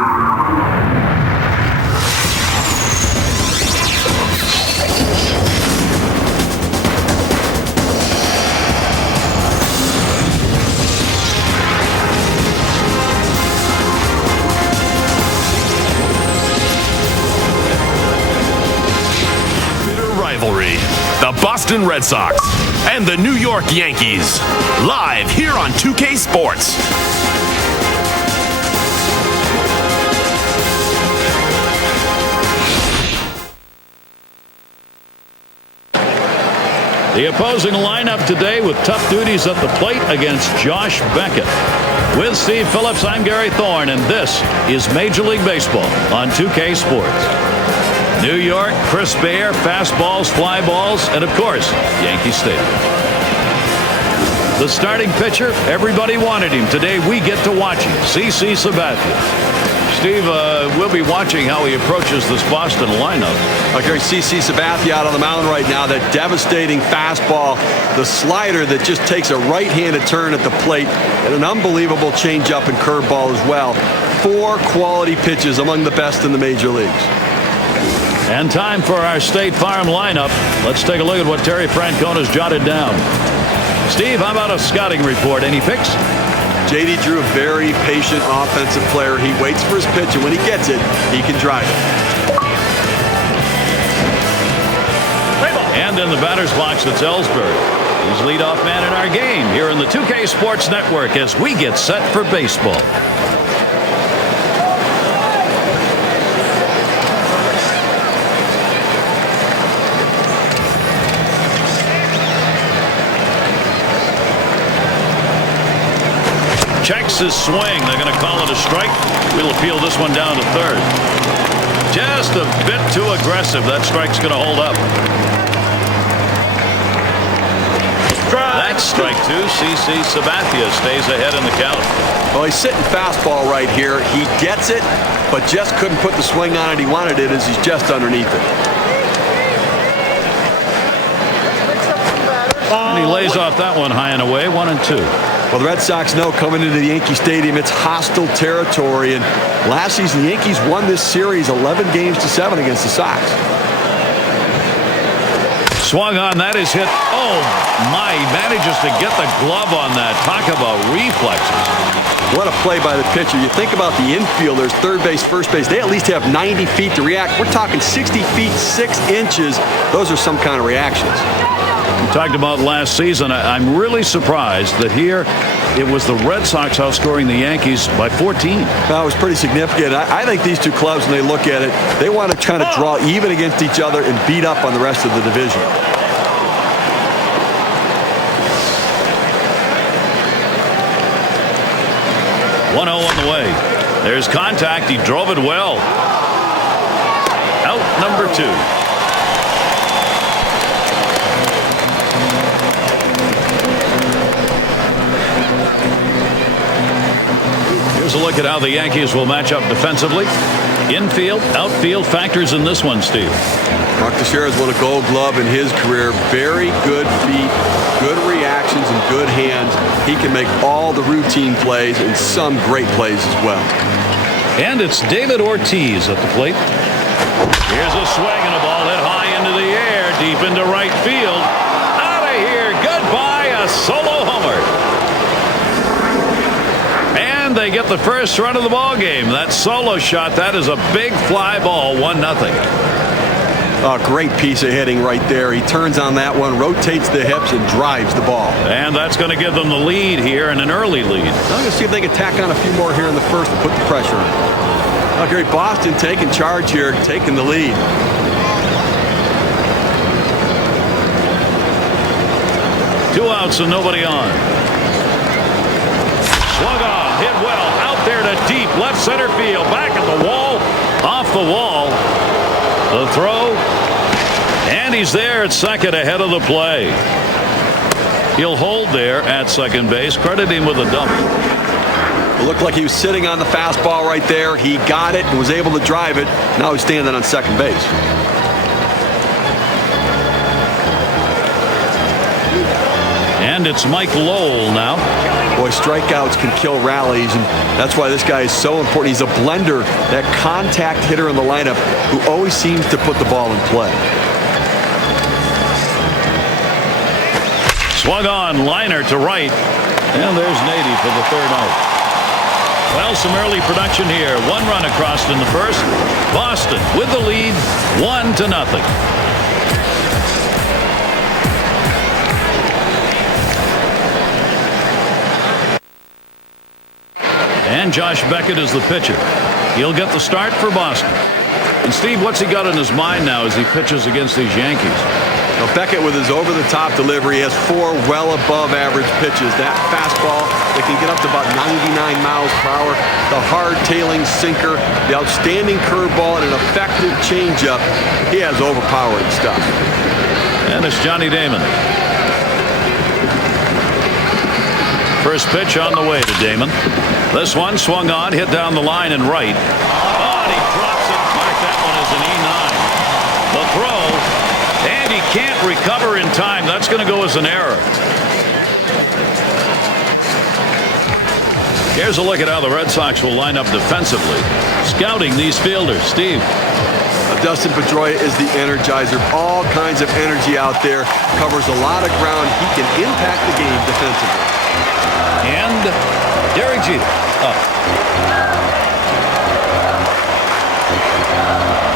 The Boston Red Sox and the New York Yankees, live here on 2K Sports. The opposing lineup today with tough duties at the plate against Josh Beckett. With Steve Phillips, I'm Gary Thorne, and this is Major League Baseball on 2K Sports. New York, crisp air, fastballs, fly balls, and of course, Yankee Stadium. The starting pitcher, everybody wanted him. Today we get to watch him, CC Sabathia. Steve, we'll be watching how he approaches this Boston lineup. Okay, CC Sabathia out on the mound right now. That devastating fastball, the slider that just takes a right-handed turn at the plate, and an unbelievable changeup and curveball as well. 4 quality pitches, among the best in the major leagues. And time for our State Farm lineup. Let's take a look at what Terry Francona's jotted down. Steve, how about a scouting report? Any picks? J.D. Drew, a very patient offensive player. He waits for his pitch, and when he gets it, he can drive it. And in the batter's box, it's Ellsbury. He's leadoff man in our game here in the 2K Sports Network as we get set for baseball. Checks his swing. They're going to call it a strike. We'll appeal this one down to third. Just a bit too aggressive. That strike's going to hold up. That's strike 2. CC Sabathia stays ahead in the count. Well, he's sitting fastball right here. He gets it, but just couldn't put the swing on it. He wanted it as he's just underneath it. And he lays off that one high and away. 1-2. Well, the Red Sox know coming into the Yankee Stadium, it's hostile territory. And last season, the Yankees won this series 11 games to 7 against the Sox. Swung on. That is hit. Oh, my. He manages to get the glove on that. Talk about reflexes. What a play by the pitcher. You think about the infielders, third base, first base. They at least have 90 feet to react. We're talking 60 feet, 6 inches. Those are some kind of reactions. We talked about last season. I'm really surprised that here it was the Red Sox outscoring the Yankees by 14. That was pretty significant. I think these two clubs, when they look at it, they want to kind of draw even against each other and beat up on the rest of the division. On the way. There's contact. He drove it well. Out number 2. Here's a look at how the Yankees will match up defensively. Infield, outfield factors in this one, Steve. Mark Teixeira's won a Gold Glove in his career. Very good feet, good reactions, and good hands. He can make all the routine plays and some great plays as well. And it's David Ortiz at the plate. Here's a swing and a ball hit high into the air, deep into right field. Out of here. Goodbye. A solo homer. And they get the first run of the ball game. That solo shot, that is a big fly ball. 1-0. A great piece of hitting right there. He turns on that one, rotates the hips, and drives the ball. And that's going to give them the lead here, and an early lead. I'm going to see if they can tack on a few more here in the first and put the pressure on. Okay, Boston taking charge here, taking the lead. Two outs and nobody on. Swung on, hit well, out there to deep left center field, back at the wall, off the wall. The throw, and he's there at second ahead of the play. He'll hold there at second base. Credit him with a dump. It looked like he was sitting on the fastball right there. He got it and was able to drive it. Now he's standing on second base. And it's Mike Lowell now. Boy, strikeouts can kill rallies, and that's why this guy is so important. He's a blender, that contact hitter in the lineup who always seems to put the ball in play. Swung on, liner to right. And there's Nady for the third out. Well, some early production here. One run across in the first. Boston with the lead, 1-0. And Josh Beckett is the pitcher. He'll get the start for Boston. And Steve, what's he got in his mind now as he pitches against these Yankees? Now, Beckett with his over-the-top delivery has 4 well above average pitches. That fastball that can get up to about 99 miles per hour, the hard-tailing sinker, the outstanding curveball, and an effective changeup. He has overpowering stuff. And it's Johnny Damon. First pitch on the way to Damon. This one swung on, hit down the line and right. Oh, and he drops it. Mark that one as an E9. The throw. And he can't recover in time. That's going to go as an error. Here's a look at how the Red Sox will line up defensively. Scouting these fielders. Steve. Dustin Pedroia is the energizer. All kinds of energy out there. Covers a lot of ground. He can impact the game defensively. And Derek Jeter up.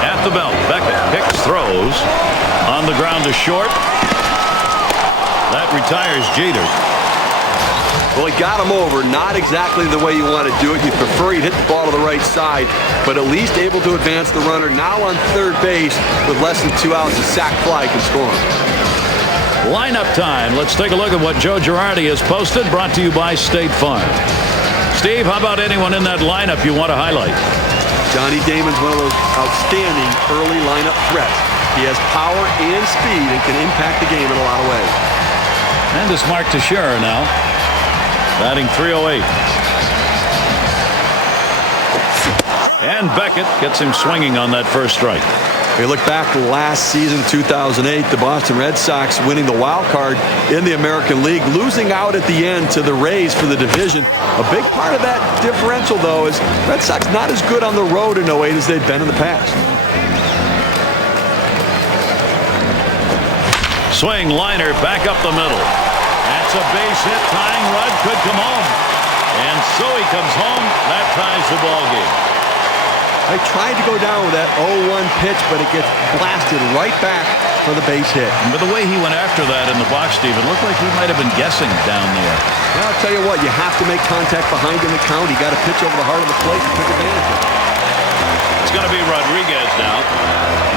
At the belt, Beckett picks, throws on the ground to short. That retires Jeter. Well, he got him over. Not exactly the way you want to do it. You prefer he'd hit the ball to the right side, but at least able to advance the runner. Now on third base with less than 2 outs, a sac fly can score him. Lineup time. Let's take a look at what Joe Girardi has posted. Brought to you by State Farm. Steve, how about anyone in that lineup you want to highlight? Johnny Damon's one of those outstanding early lineup threats. He has power and speed and can impact the game in a lot of ways. And it's Mark Teixeira now, batting .308. And Beckett gets him swinging on that first strike. We look back to last season, 2008, the Boston Red Sox winning the wild card in the American League, losing out at the end to the Rays for the division. A big part of that differential, though, is Red Sox not as good on the road in 08 as they've been in the past. Swing, liner, back up the middle. That's a base hit. Tying run could come home. And so he comes home. That ties the ball game. I tried to go down with that 0-1 pitch, but it gets blasted right back for the base hit. But the way he went after that in the box, Steve, it looked like he might have been guessing down there. Well, I'll tell you what, you have to make contact behind in the count. You got to pitch over the heart of the plate and take advantage of it. It's going to be Rodriguez now.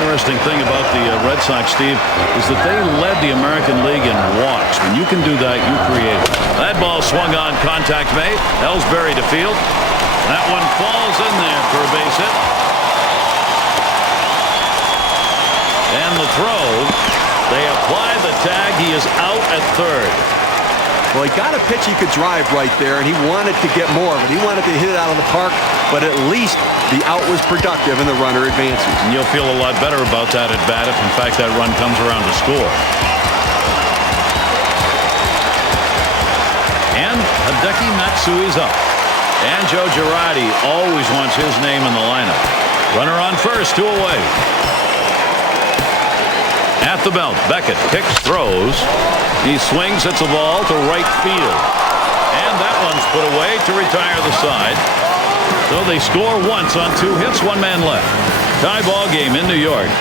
Interesting thing about the Red Sox, Steve, is that they led the American League in walks. When you can do that, you create. That ball swung on, contact made. Ellsbury to field. That one falls in there for a base hit. And the throw. They apply the tag. He is out at third. Well, he got a pitch he could drive right there, and he wanted to get more of it. He wanted to hit it out of the park, but at least the out was productive and the runner advances. And you'll feel a lot better about that at bat if, in fact, that run comes around to score. And Hideki Matsui's up. And Joe Girardi always wants his name in the lineup. Runner on first, 2 away. At the belt, Beckett picks, throws. He swings, hits a ball to right field. And that one's put away to retire the side. So they score once on 2 hits, 1 man left. Tie ball game in New York.